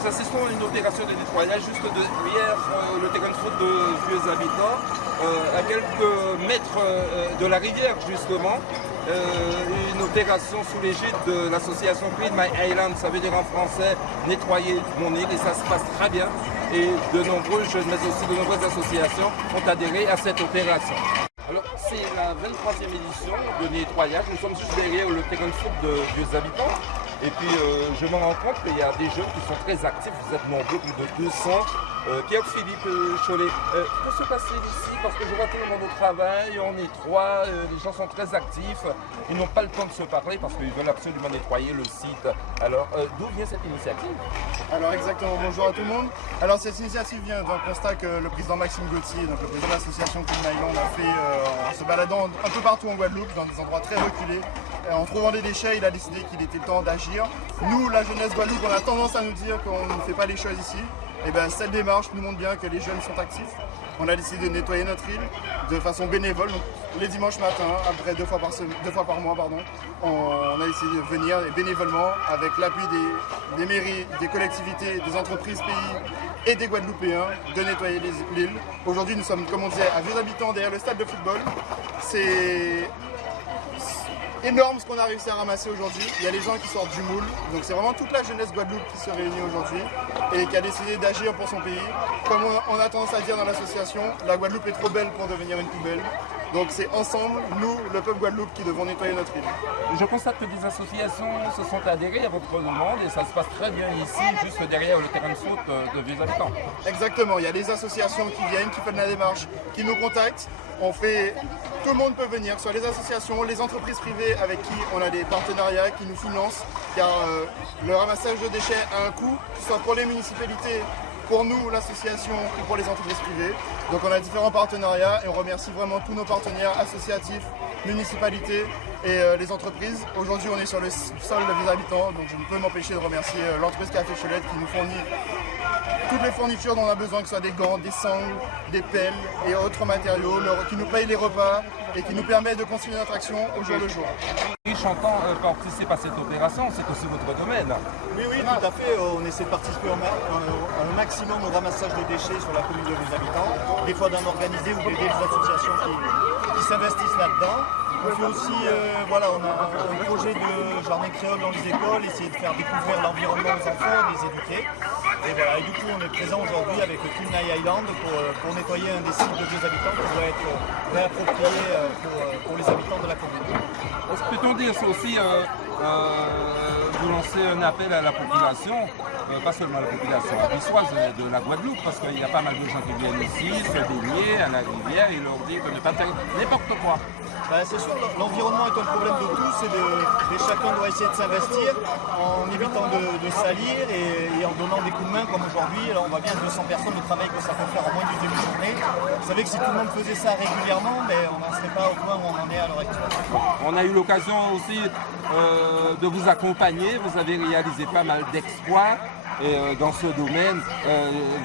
Nous assistons à une opération de nettoyage juste derrière le terrain de foot de Vieux Habitants, à quelques mètres de la rivière justement. Une opération sous l'égide de l'association Clean My Island, ça veut dire en français nettoyer mon île, et ça se passe très bien. Et de nombreux jeunes, mais aussi de nombreuses associations ont adhéré à cette opération. Alors, c'est la 23e édition de nettoyage. Nous sommes juste derrière le terrain de foot de Vieux Habitants. Et puis, je me rends compte qu'il y a des jeunes qui sont très actifs. Vous êtes nombreux, plus de 200. Pierre-Philippe Cholet, que se passe-t-il ici? Parce que je vois tout le monde au travail, on est trois, les gens sont très actifs. Ils n'ont pas le temps de se parler parce qu'ils veulent absolument nettoyer le site. Alors, d'où vient cette initiative? Alors exactement, bonjour à tout le monde. Alors cette initiative vient d'un constat que le président Maxime Gauthier, donc le président de l'association Clean My Island, a fait en se baladant un peu partout en Guadeloupe, dans des endroits très reculés. En trouvant des déchets, il a décidé qu'il était temps d'agir. Nous, la jeunesse Guadeloupe, on a tendance à nous dire qu'on ne fait pas les choses ici. Et bien cette démarche nous montre bien que les jeunes sont actifs. On a décidé de nettoyer notre île de façon bénévole. Donc, les dimanches matins, après deux fois par mois, on a décidé de venir bénévolement avec l'appui des mairies, des collectivités, des entreprises pays et des Guadeloupéens de nettoyer l'île. Aujourd'hui, nous sommes, comme on disait, à Vieux Habitants derrière le stade de football. C'est énorme ce qu'on a réussi à ramasser aujourd'hui. Il y a les gens qui sortent du moule. Donc c'est vraiment toute la jeunesse Guadeloupe qui se réunit aujourd'hui et qui a décidé d'agir pour son pays. Comme on a tendance à dire dans l'association, la Guadeloupe est trop belle pour devenir une poubelle. Donc c'est ensemble, nous, le peuple Guadeloupe, qui devons nettoyer notre île. Je constate que des associations se sont adhérées à votre demande et ça se passe très bien ici, juste derrière le terrain de foot de Vieux Habitants. Exactement, il y a des associations qui viennent, qui font la démarche, qui nous contactent. Tout le monde peut venir, que ce soit les associations, les entreprises privées avec qui on a des partenariats, qui nous financent, car le ramassage de déchets a un coût, que ce soit pour les municipalités, pour nous, l'association, ou pour les entreprises privées. Donc on a différents partenariats et on remercie vraiment tous nos partenaires associatifs, municipalités et les entreprises. Aujourd'hui, on est sur le sol de Vieux Habitants, donc je ne peux m'empêcher de remercier l'entreprise Café Cholette qui nous fournit toutes les fournitures dont on a besoin, que ce soit des gants, des sangles, des pelles et autres matériaux, qui nous payent les repas et qui nous permet de continuer notre action au jour le jour. Les chantants participent à cette opération, c'est aussi votre domaine. Oui, tout à fait. On essaie de participer un maximum au ramassage de déchets sur la commune de Vieux Habitants, des fois d'en organiser ou d'aider les associations qui s'investissent là-dedans. On fait aussi, on a un projet de jardin créole dans les écoles, essayer de faire découvrir l'environnement aux enfants, de les éduquer. Et voilà, et du coup on est présent aujourd'hui avec le Clean My Island pour nettoyer un des sites de Vieux Habitants qui doit être réapproprié pour les habitants de la commune. Peut-on dire aussi, vous lancez un appel à la population, pas seulement la population abyssoise de la Guadeloupe, parce qu'il y a pas mal de gens qui viennent ici, se baigner à la rivière, et leur dire de ne pas faire n'importe quoi. C'est sûr, l'environnement est un problème de tous et chacun doit essayer de s'investir en évitant de salir et en donnant des coups de main comme aujourd'hui. Alors on voit bien 200 personnes de travail que ça peut faire en moins d'une demi-journée. Vous savez que si tout le monde faisait ça régulièrement, on n'en serait pas au point où on en est à l'heure actuelle. On a eu l'occasion aussi de vous accompagner, vous avez réalisé pas mal d'exploits dans ce domaine.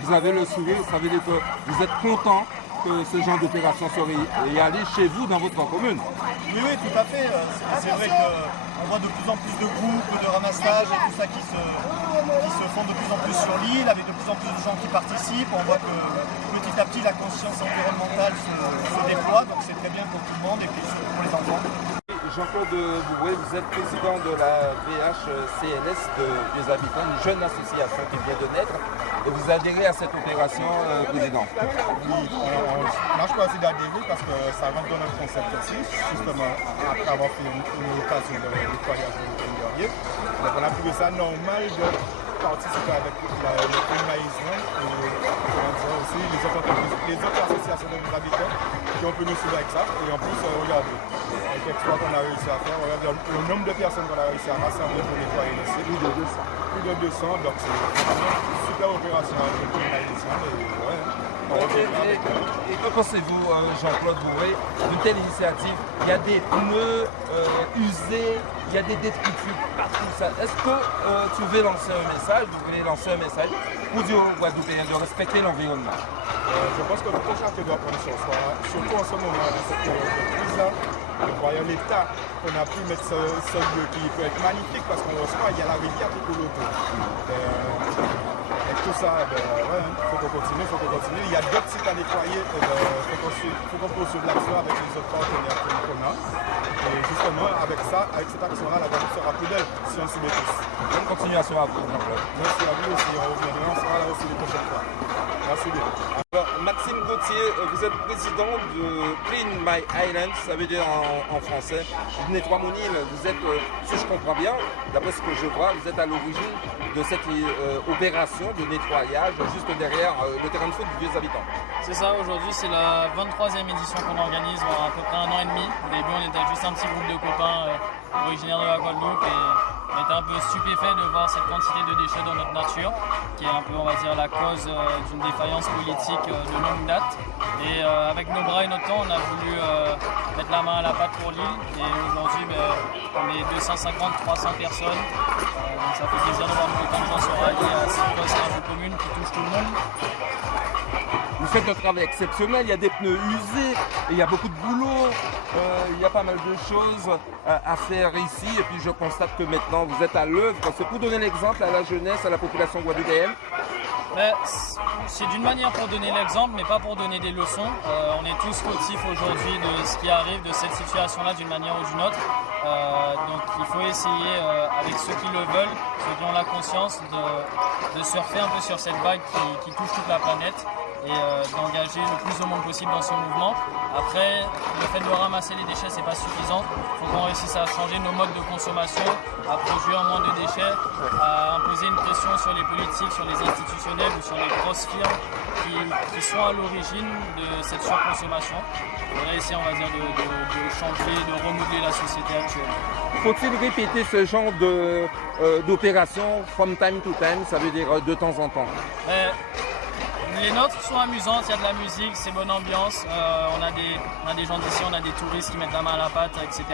Vous avez le sourire, ça veut dire que vous êtes content que ce genre d'opération soit réalisé chez vous, dans votre commune. Oui, tout à fait. C'est vrai qu'on voit de plus en plus de groupes de ramassage et tout ça qui se font de plus en plus sur l'île, avec de plus en plus de gens qui participent. On voit que petit à petit la conscience environnementale se déploie, donc c'est très bien pour tout le monde et puis surtout pour les enfants. Jean-Claude Bourré, vous êtes président de la VHCNS de Vieux Habitants, une jeune association qui vient de naître, et vous adhérez à cette opération, président. Oui, moi je peux aussi d'adhérer parce que ça rentre dans notre concept aussi, justement, après avoir fait une occasion de nettoyage de l'intérieur. Donc on a trouvé ça normal de participer avec le Clean My Island et aussi les autres associations de Vieux Habitants qui ont pu nous suivre avec ça. Et en plus, regardez, avec l'exploit qu'on a réussi à faire, regardez le nombre de personnes qu'on a réussi à rassembler pour nettoyer le site. Plus de 200, donc c'est vraiment une super opération avec le Clean My Island. Et que pensez-vous, Jean-Claude Bourré, d'une telle initiative? Il y a des pneus usés, il y a des détritus partout. Est-ce que tu veux lancer un message, pour dire aux Guadeloupéens de respecter l'environnement? Je pense que notre chacun doit prendre sur soi, surtout en ce moment, dans cette période de crise-là. Voyons l'état qu'on a pu mettre ce lieu qui peut être magnifique parce qu'on reçoit, il y a la rivière qui coule autour. ça, faut qu'on continue. Il y a d'autres sites à nettoyer, faut qu'on poursuive l'action avec les autres partenaires qu'on a. Et justement, avec cette action-là, la Guadeloupe sera plus belle si on s'y met tous. Bonne continuation à vous, Jean-Claude. Merci à vous aussi, on reviendra, on sera là aussi les prochaines fois. Merci bien. Alors, Maxime Gauthier, vous êtes président de Clean My Island, ça veut dire en français, nettoie mon île. Vous êtes, si je comprends bien, d'après ce que je vois, vous êtes à l'origine de cette opération de nettoyage juste derrière le terrain de foot du Vieux Habitants. C'est ça, aujourd'hui c'est la 23e édition qu'on organise, à peu près 1 an et demi. Au début on était juste un petit groupe de copains originaires de la Guadeloupe et on était un peu stupéfaits de voir cette quantité de déchets dans notre nature, qui est un peu, on va dire, la cause d'une défaillance politique de longue date. Et avec nos bras et notre temps, on a voulu mettre la main à la pâte pour l'île. Et aujourd'hui, on est 250-300 personnes. Donc ça fait plaisir de voir autant de gens se rallier à cette cause un peu commune qui touche tout le monde. Vous faites un travail exceptionnel, il y a des pneus usés, et il y a beaucoup de boulot, il y a pas mal de choses à faire ici, et puis je constate que maintenant vous êtes à l'œuvre. C'est pour donner l'exemple à la jeunesse, à la population guadeloupéenne. C'est d'une manière pour donner l'exemple, mais pas pour donner des leçons. On est tous fautifs aujourd'hui de ce qui arrive, de cette situation-là d'une manière ou d'une autre. Donc il faut essayer, avec ceux qui le veulent, ceux qui ont la conscience, de surfer un peu sur cette vague qui touche toute la planète et d'engager le plus de monde possible dans ce mouvement. Après, le fait de ramasser les déchets, c'est pas suffisant. Il faut qu'on réussisse à changer nos modes de consommation, à produire moins de déchets, à imposer une pression sur les politiques, sur les institutionnels ou sur les grosses firmes qui sont à l'origine de cette surconsommation. Il faudrait essayer, on va dire, de changer, de remodeler la société actuelle. Faut-il répéter ce genre d'opération from time to time, ça veut dire de temps en temps? Les nôtres sont amusantes, il y a de la musique, c'est bonne ambiance, on a des gens d'ici, on a des touristes qui mettent la main à la pâte, etc.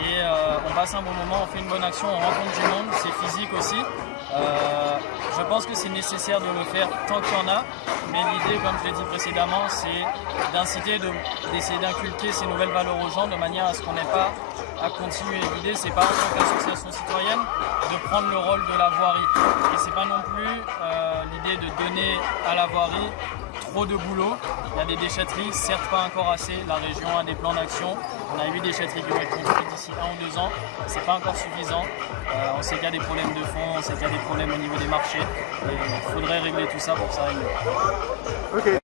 Et on passe un bon moment, on fait une bonne action, on rencontre du monde, c'est physique aussi. Je pense que c'est nécessaire de le faire tant qu'il y en a, mais l'idée, comme je l'ai dit précédemment, c'est d'inciter, d'essayer d'inculquer ces nouvelles valeurs aux gens de manière à ce qu'on n'ait pas à continuer. L'idée, c'est pas en tant qu'association citoyenne de prendre le rôle de la voirie. Et c'est pas non plus l'idée de donner à la voirie trop de boulot. Il y a des déchetteries, certes pas encore assez. La région a des plans d'action. On a 8 déchetteries qui vont être construites d'ici 1 ou 2 ans. C'est pas encore suffisant. On sait qu'il y a des problèmes de fond, on sait qu'il y a des problèmes au niveau des marchés. Et il faudrait régler tout ça pour que ça aille mieux. Okay.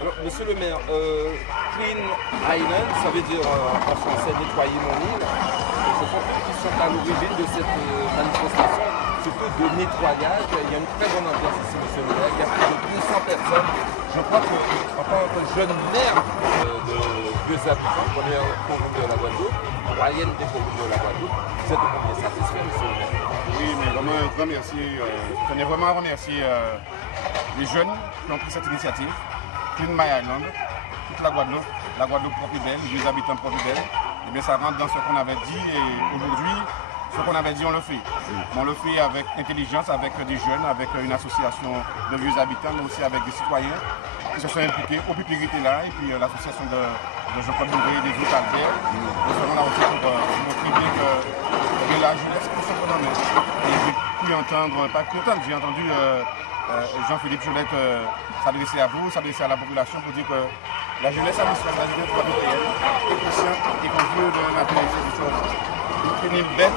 Alors, monsieur le maire, Clean Island, ça veut dire en français nettoyer mon île. Ce sont ceux qui sont à l'origine de cette manifestation, surtout de nettoyage. Il y a une très bonne ambiance ici, monsieur le maire. Il y a plus de 200 personnes. Je crois qu'en tant que jeune maire de Vieux Habitants, première commune de la Guadeloupe, moyenne des communes de la Guadeloupe, vous êtes bien satisfait, monsieur le maire? Oui, mais vraiment un grand merci. Je tenais vraiment à remercier les jeunes qui ont pris cette initiative. Clean My Island, toute la Guadeloupe propre et belle, les habitants propres et belles. Et bien ça rentre dans ce qu'on avait dit et aujourd'hui, ce qu'on avait dit, on le fait. On le fait avec intelligence, avec des jeunes, avec une association de vieux habitants, mais aussi avec des citoyens qui se sont impliqués au Pupirité là, et puis l'association de Jean-Paul Bourré, des autres Albert. Nous serons là aussi pour montrer bien que la jeunesse pour se prononcer. Et j'ai pu entendre, pas que autant, j'ai entendu Jean-Philippe Jolette s'adresser à vous, s'adresser à la population pour dire que la jeunesse a besoin de la jeunesse guadeloupéenne est consciente et qu'on veut de naturaliser des choses. Une île belle,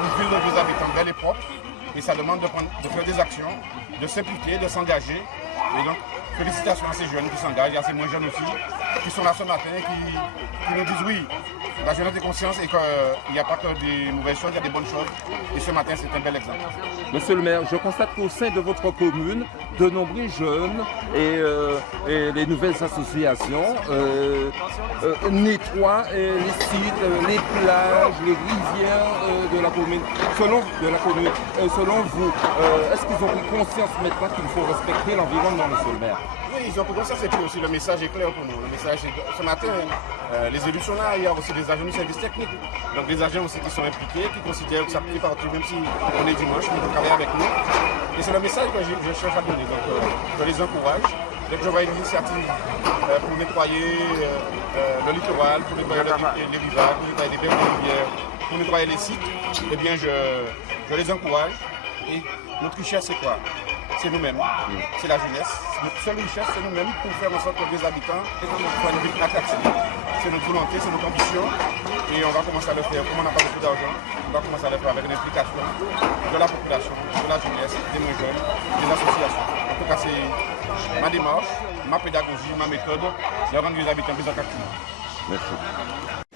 une ville de vieux habitants belle et propre, et ça demande de faire des actions, de s'impliquer, de s'engager. Et donc, félicitations à ces jeunes qui s'engagent, à ces moins jeunes aussi, qui sont là ce matin, qui nous disent oui, la jeunesse est consciente et qu'il n'y a pas que des mauvaises choses, il y a des bonnes choses. Et ce matin, c'est un bel exemple. Monsieur le maire, je constate qu'au sein de votre commune, de nombreux jeunes et les nouvelles associations nettoient les sites, les plages, les rivières de la commune. Selon vous, est-ce qu'ils ont pris conscience maintenant qu'il faut respecter l'environnement, monsieur le maire? Oui, ils ont pris conscience et puis aussi le message est clair pour nous. Le message est ce matin, les élus sont là, il y a aussi des agents du service technique. Donc des agents aussi qui sont impliqués, qui considèrent que ça fait partie, même si on est dimanche, mais ils travaillent avec nous. Et c'est le message que je cherche à donner. Donc je les encourage. Dès que je vois une initiative pour nettoyer le littoral, pour nettoyer les rivages, pour nettoyer les berges de rivière, pour nettoyer les sites, eh bien je les encourage. Et notre richesse, c'est quoi? c'est nous-mêmes, c'est la jeunesse. Notre seule richesse, c'est nous-mêmes pour faire en sorte que les habitants aient un point de vue attractif. C'est notre volonté, c'est notre ambition. Et on va commencer à le faire. Comme on n'a pas beaucoup d'argent, on va commencer à le faire avec une implication de la population, de la jeunesse, des moins jeunes, des associations. En tout cas, c'est ma démarche, ma pédagogie, ma méthode, de rendre les habitants plus attractifs. Merci.